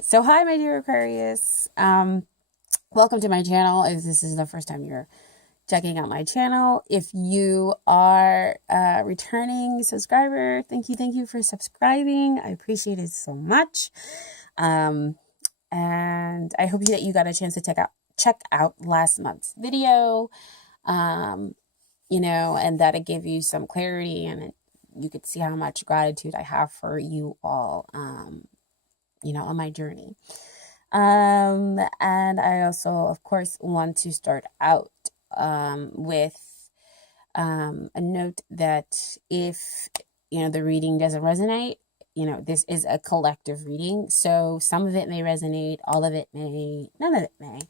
So hi, my dear Aquarius. Welcome to my channel. If this is the first time you're checking out my channel, if you are a returning subscriber, thank you for subscribing. I appreciate it so much. And I hope that you got a chance to check out last month's video. And that it gave you some clarity, and you could see how much gratitude I have for you all. On my journey. And I also, of course, want to start out with a note that if, the reading doesn't resonate, this is a collective reading. So some of it may resonate, all of it may, none of it may.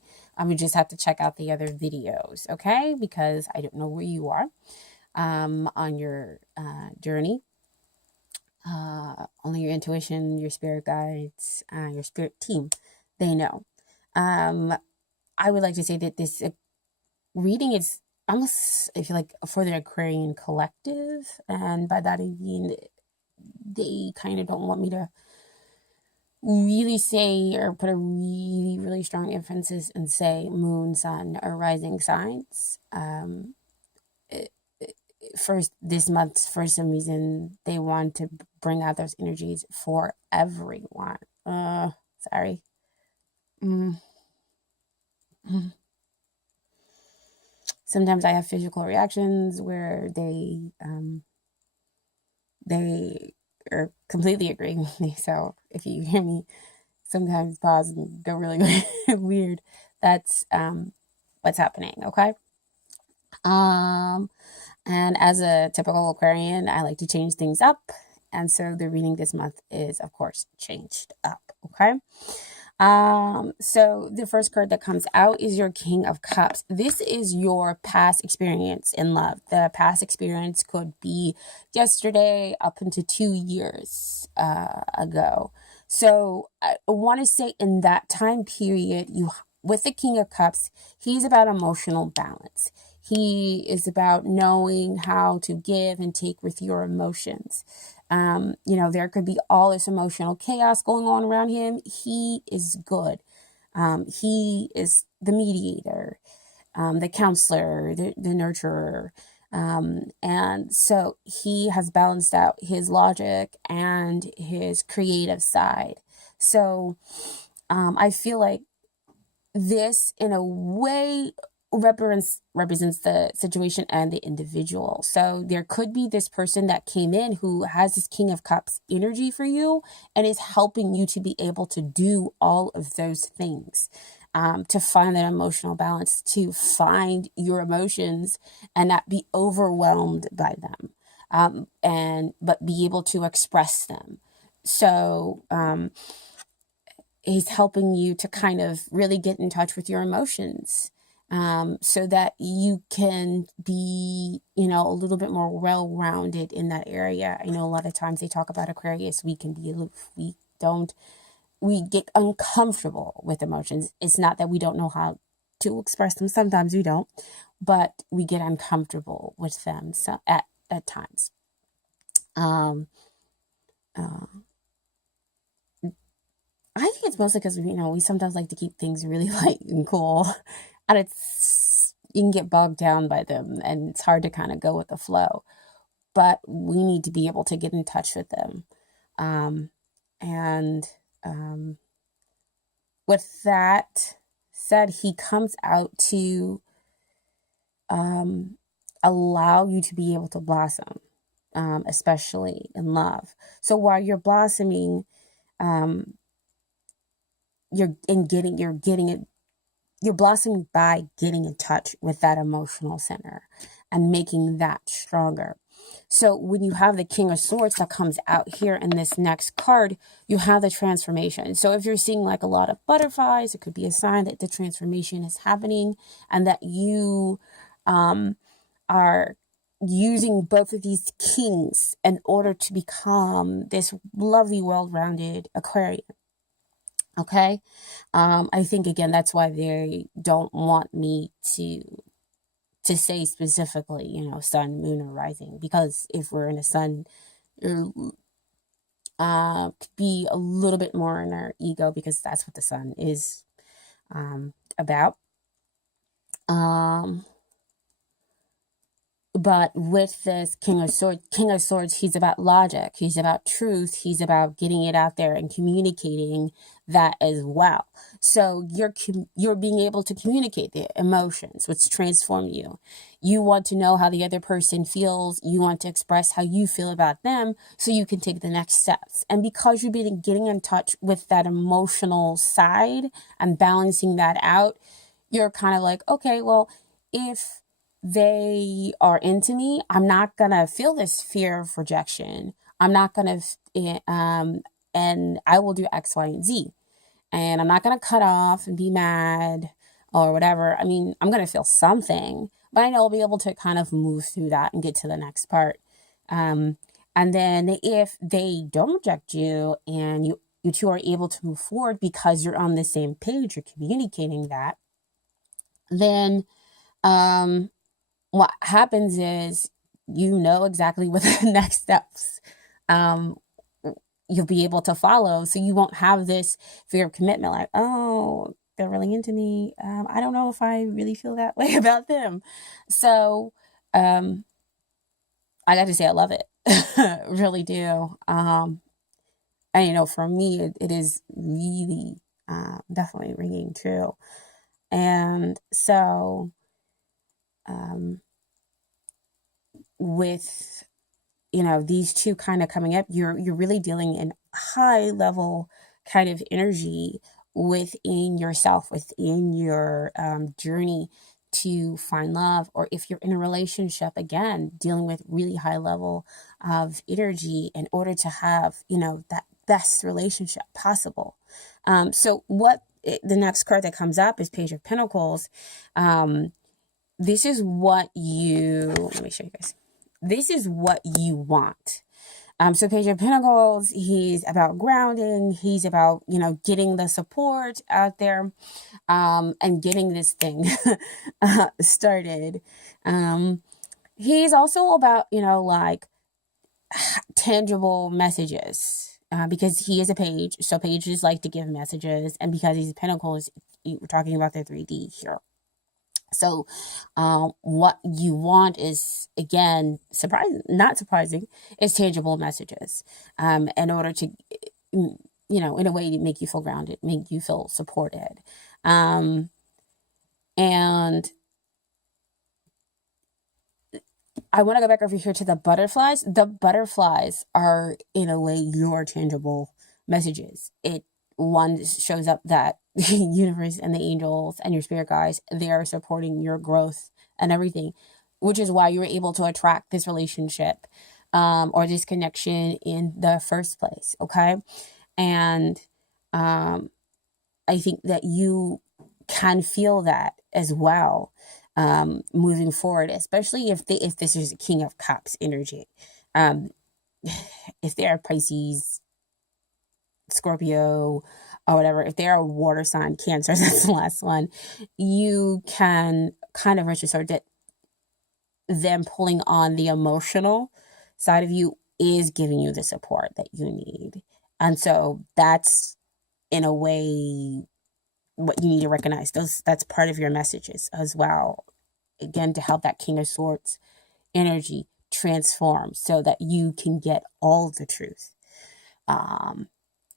We just have to check out the other videos, okay? Because I don't know where you are on your journey. Only your intuition, your spirit guides, your spirit team, they know. I would like to say that this reading is almost, I feel like, for the Aquarian collective, and by that I mean they kind of don't want me to really say or put a really, really strong emphasis and say moon, sun, or rising signs. First, this month, for some reason, they want to bring out those energies for everyone. Sorry. Sometimes I have physical reactions where they are completely agreeing with me. So if you hear me sometimes pause and go really weird, that's what's happening. Okay. And as a typical Aquarian, I like to change things up. And so the reading this month is, of course, changed up. Okay. So the first card that comes out is your King of Cups. This is your past experience in love. The past experience could be yesterday up into 2 years ago. So I want to say in that time period, with the King of Cups, he's about emotional balance. He is about knowing how to give and take with your emotions. There could be all this emotional chaos going on around him. He is good. He is the mediator, the counselor, the nurturer. And so he has balanced out his logic and his creative side. So I feel like this, in a way, represents the situation and the individual. So there could be this person that came in who has this King of Cups energy for you and is helping you to be able to do all of those things, to find that emotional balance, to find your emotions and not be overwhelmed by them, but be able to express them. So he's helping you to kind of really get in touch with your emotions, so that you can be, a little bit more well-rounded in that area. I know a lot of times they talk about Aquarius, we can be aloof. We get uncomfortable with emotions. It's not that we don't know how to express them. Sometimes we don't, but we get uncomfortable with them at times. I think it's mostly because, we sometimes like to keep things really light and cool, and you can get bogged down by them, and it's hard to kind of go with the flow, but we need to be able to get in touch with them. With that said, he comes out to allow you to be able to blossom, especially in love. So while you're blossoming, you're blossoming by getting in touch with that emotional center and making that stronger. So when you have the King of Swords that comes out here in this next card, you have the transformation. So if you're seeing like a lot of butterflies, it could be a sign that the transformation is happening and that you are using both of these kings in order to become this lovely, well-rounded Aquarian. Okay. I think, again, that's why they don't want me to say specifically, sun, moon, or rising, because if we're in a sun could be a little bit more in our ego, because that's what the sun is about. But with this King of Swords, he's about logic, he's about truth, he's about getting it out there and communicating that as well. So you're being able to communicate the emotions, which transform you. You want to know how the other person feels. You want to express how you feel about them so you can take the next steps. And because you've been getting in touch with that emotional side and balancing that out, you're kind of like, okay, well, if they are into me, I'm not gonna feel this fear of rejection. I'm not gonna, and I will do X, Y, and Z. And I'm not gonna cut off and be mad or whatever. I mean, I'm gonna feel something, but I know I'll be able to kind of move through that and get to the next part. And then if they don't reject you and you two are able to move forward because you're on the same page, you're communicating that, then what happens is you know exactly what the next steps you'll be able to follow, so you won't have this fear of commitment, like, oh, they're really into me, I don't know if I really feel that way about them. So I got to say I love it. Really do. And you know, for me, it is really definitely ringing true. And so with, you know, these two kind of coming up, you're really dealing in high level kind of energy within yourself, within your journey to find love, or if you're in a relationship, again, dealing with really high level of energy in order to have, you know, that best relationship possible. So what the next card that comes up is Page of Pentacles. This is what you, let me show you guys. This is what you want. So Page of Pentacles, he's about grounding. He's about, you know, getting the support out there, and getting this thing started. He's also about, you know, like tangible messages, because he is a page. So pages like to give messages. And because he's a Pentacles, we're talking about the 3D here. So what you want is, again, not surprising, is tangible messages, in order to, you know, in a way to make you feel grounded, make you feel supported. And I want to go back over here to the butterflies. The butterflies are, in a way, your tangible messages. One shows up that the universe and the angels and your spirit guides, they are supporting your growth and everything, which is why you were able to attract this relationship, or this connection in the first place. Okay. And I think that you can feel that as well, moving forward, especially if this is a King of Cups energy. If they are Pisces, Scorpio, or whatever, if they're a water sign, Cancer, that's the last one, you can kind of rest assured that them pulling on the emotional side of you is giving you the support that you need. And so that's, in a way, what you need to recognize. That's part of your messages as well. Again, to help that King of Swords energy transform so that you can get all the truth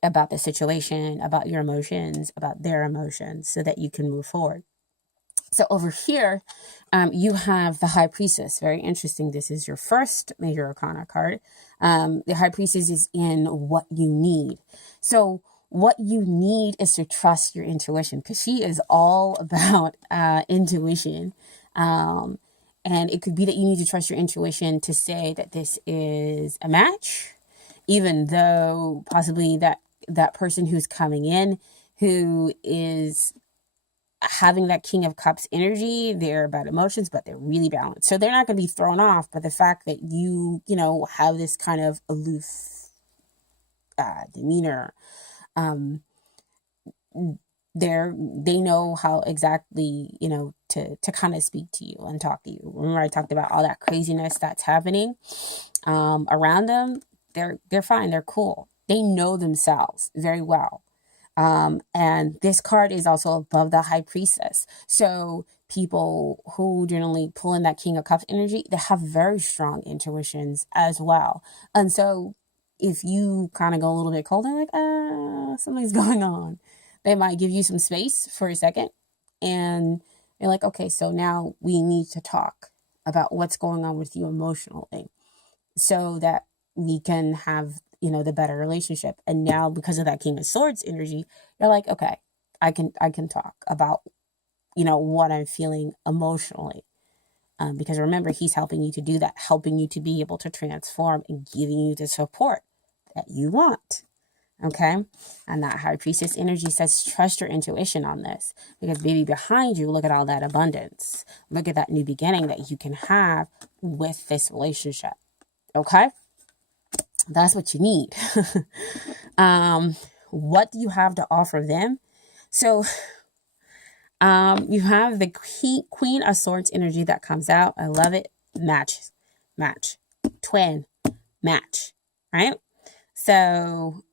about the situation, about your emotions, about their emotions, so that you can move forward. So over here, you have the High Priestess. Very interesting. This is your first Major Arcana card. The High Priestess is in what you need. So what you need is to trust your intuition, because she is all about intuition. And it could be that you need to trust your intuition to say that this is a match, even though possibly that person who's coming in, who is having that King of Cups energy, they're about emotions, but they're really balanced. So they're not going to be thrown off by the fact that you know, have this kind of aloof demeanor. They know how exactly, you know, to kind of speak to you and talk to you. Remember I talked about all that craziness that's happening around them? They're fine, they're cool. They know themselves very well. And this card is also above the High Priestess. So people who generally pull in that King of Cups energy, they have very strong intuitions as well. And so if you kind of go a little bit colder, like, something's going on, they might give you some space for a second. And you're like, okay, so now we need to talk about what's going on with you emotionally so that we can have, the better relationship. And now because of that King of Swords energy, you're like, okay, I can talk about, what I'm feeling emotionally. Because remember, he's helping you to do that, helping you to be able to transform and giving you the support that you want. Okay. And that High Priestess energy says, trust your intuition on this, because baby, behind you, look at all that abundance. Look at that new beginning that you can have with this relationship. Okay. That's what you need. What do you have to offer them? So, you have the Queen of Swords energy that comes out. I love it. Match, twin, match, right? So,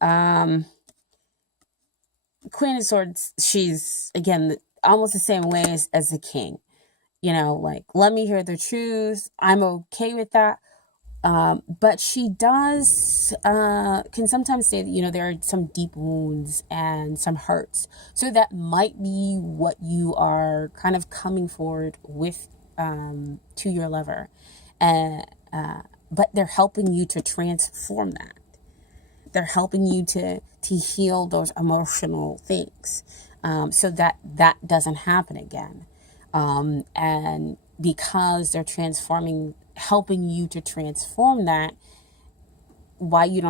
Queen of Swords, she's, again, almost the same way as the King. Like, let me hear the truth. I'm okay with that. But she does, can sometimes say that, there are some deep wounds and some hurts. So that might be what you are kind of coming forward with, to your lover. But they're helping you to transform that. They're helping you to heal those emotional things, so that doesn't happen again. And because they're helping you to transform that, why you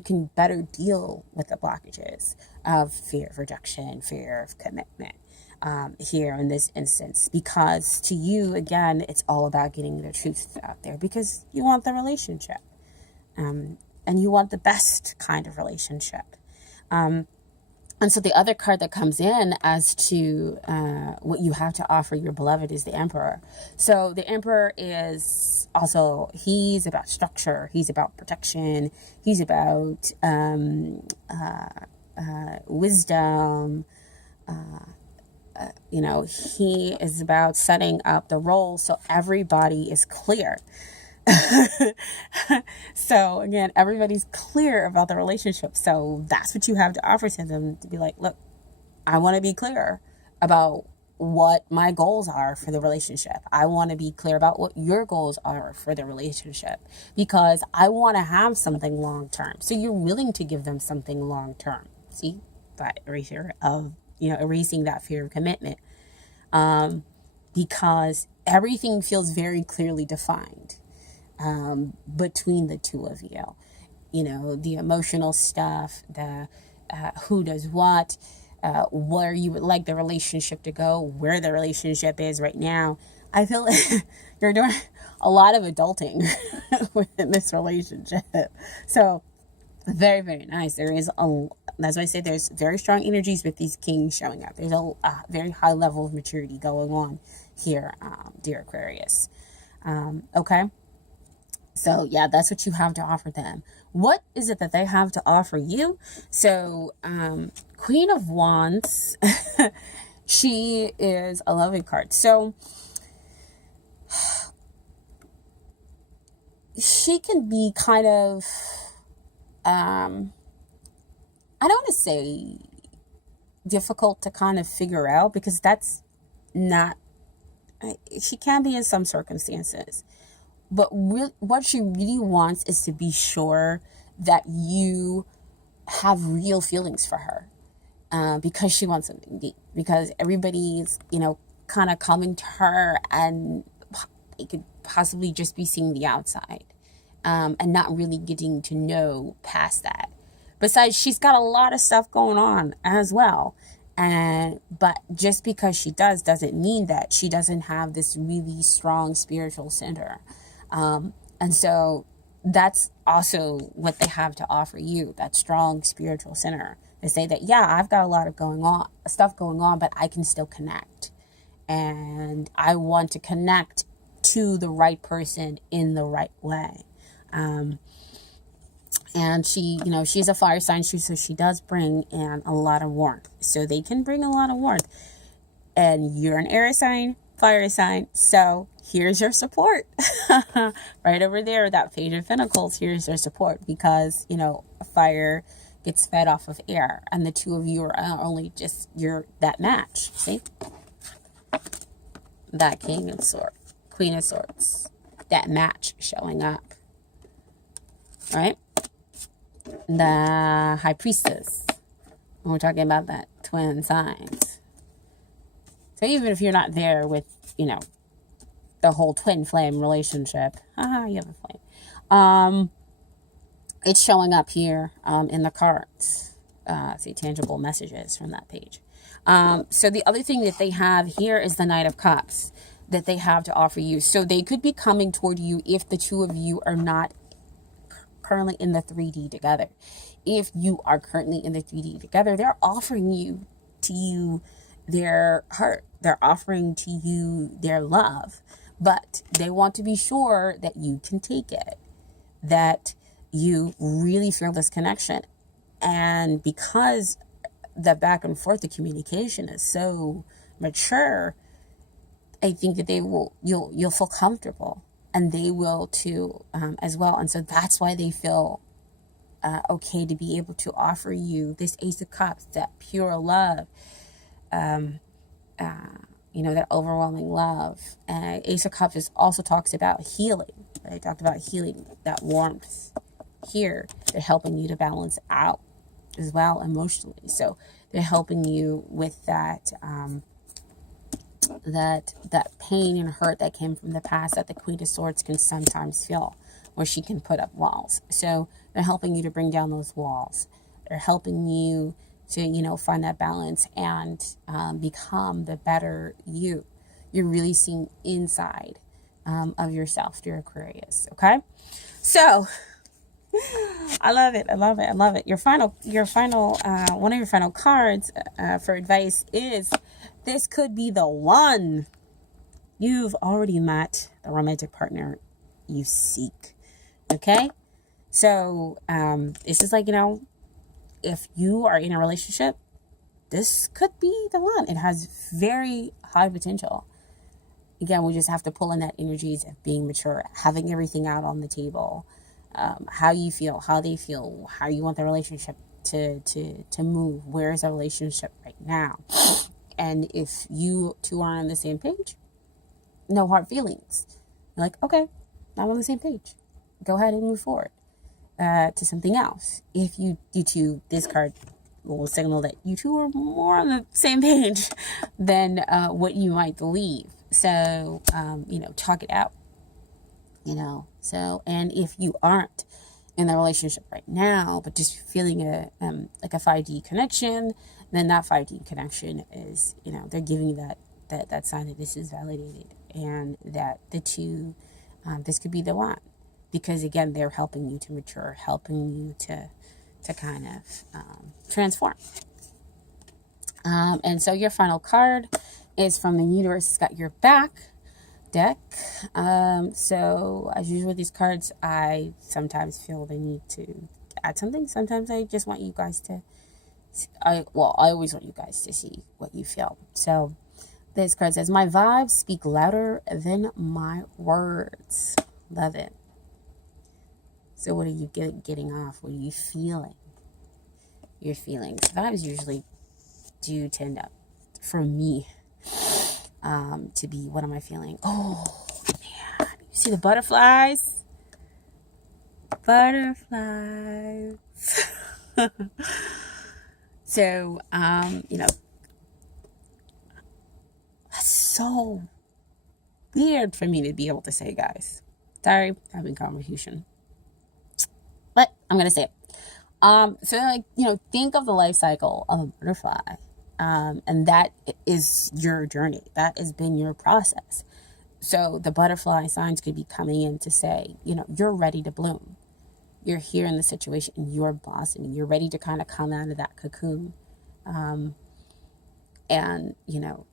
can better deal with the blockages of fear of rejection, fear of commitment, here in this instance. Because to you, again, it's all about getting the truth out there, because you want the relationship, and you want the best kind of relationship. And so the other card that comes in as to what you have to offer your beloved is the Emperor. So the Emperor is also, he's about structure. He's about protection. He's about wisdom. He is about setting up the role so everybody is clear. So again, everybody's clear about the relationship. So that's what you have to offer to them, to be like, look, I want to be clear about what my goals are for the relationship. I want to be clear about what your goals are for the relationship, because I want to have something long term. So you're willing to give them something long term. See that erasure of, erasing that fear of commitment, because everything feels very clearly defined, between the two of you. The emotional stuff, the who does what, where you would like the relationship to go, where the relationship is right now. I feel like you're doing a lot of adulting within this relationship. So very, very nice. That's why I say there's very strong energies with these kings showing up. There's a very high level of maturity going on here, dear Aquarius. Okay. So yeah, that's what you have to offer them. What is it that they have to offer you? So, Queen of Wands, she is a lovely card. So she can be kind of, I don't want to say difficult to kind of figure out, because that's not, she can be in some circumstances. But what she really wants is to be sure that you have real feelings for her, because she wants something deep. Because everybody's, kind of coming to her, and they could possibly just be seeing the outside, and not really getting to know past that. Besides, she's got a lot of stuff going on as well. But just because she doesn't mean that she doesn't have this really strong spiritual center. And so that's also what they have to offer you, that strong spiritual center. They say that, yeah, I've got a lot of stuff going on, but I can still connect. And I want to connect to the right person in the right way. And she, she's a fire sign, so she does bring in a lot of warmth. So they can bring a lot of warmth. And you're an air sign, fire sign, so here's your support. Right over there, that Page of Pentacles, here's your support, because, fire gets fed off of air, and the two of you are only just, you're that match. See? That King of Swords, Queen of Swords, that match showing up. Right? The High Priestess, when we're talking about that twin signs. So even if you're not there with, the whole twin flame relationship, you have a flame. It's showing up here in the cards. See, tangible messages from that page. So the other thing that they have here is the Knight of Cups that they have to offer you. So they could be coming toward you if the two of you are not currently in the 3D together. If you are currently in the 3D together, they're offering to you their heart. They're offering to you their love. But they want to be sure that you can take it, that you really feel this connection. And because the back and forth, the communication is so mature, I think that you'll feel comfortable, and they will too, as well. And so that's why they feel okay to be able to offer you this Ace of Cups, that pure love, that overwhelming love. And Ace of Cups also talks about healing. I talked about healing, that warmth here. They're helping you to balance out as well emotionally. So they're helping you with that that pain and hurt that came from the past that the Queen of Swords can sometimes feel, where she can put up walls. So they're helping you to bring down those walls. They're helping you to, find that balance and become the better you. You're really seeing inside of yourself, dear Aquarius. Okay? So, I love it. I love it. I love it. Your final, one of your final cards for advice is, this could be the one. You've already met the romantic partner you seek. Okay? So, this is like, if you are in a relationship, this could be the one. It has very high potential. Again, we just have to pull in that energies of being mature, having everything out on the table, how you feel, how they feel, how you want the relationship to move. Where is the relationship right now? And if you two are on the same page, no hard feelings. You're like, okay, I'm on the same page. Go ahead and move forward to something else. If you two, this card will signal that you two are more on the same page than what you might believe. So, talk it out. So, and if you aren't in the relationship right now, but just feeling like a 5D connection, then that 5D connection is, they're giving you that sign that this is validated, and that the two, this could be the one. Because again, they're helping you to mature, helping you to kind of transform. And so your final card is from the Universe Has Got Your Back deck. So as usual with these cards, I sometimes feel the need to add something. Sometimes I just want you guys to, I always want you guys to see what you feel. So this card says, my vibes speak louder than my words. Love it. So what are you getting off? What are you feeling? Your feelings. Vibes usually do tend up, for me, to be, what am I feeling? Oh, man. You see the butterflies? Butterflies. So, that's so weird for me to be able to say, guys. Sorry, having conversation. But I'm going to say it. So, think of the life cycle of a butterfly. And that is your journey. That has been your process. So the butterfly signs could be coming in to say, you're ready to bloom. You're here in the situation and you're blossoming. You're ready to kind of come out of that cocoon. And,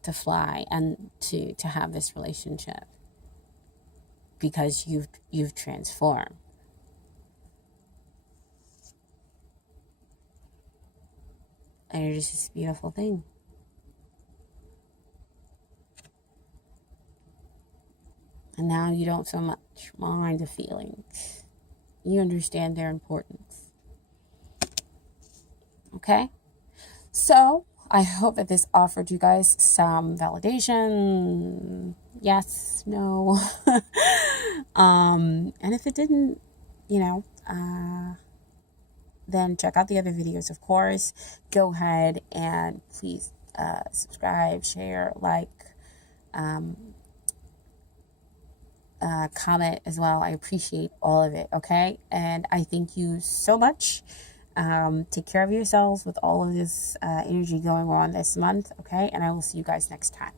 to fly and to have this relationship. Because you've transformed. And it's just a beautiful thing. And now you don't so much mind the feelings. You understand their importance. Okay? So, I hope that this offered you guys some validation. Yes, no. And if it didn't, then check out the other videos, of course. Go ahead and please subscribe, share, like, comment as well. I appreciate all of it, okay? And I thank you so much. Take care of yourselves with all of this energy going on this month, okay? And I will see you guys next time.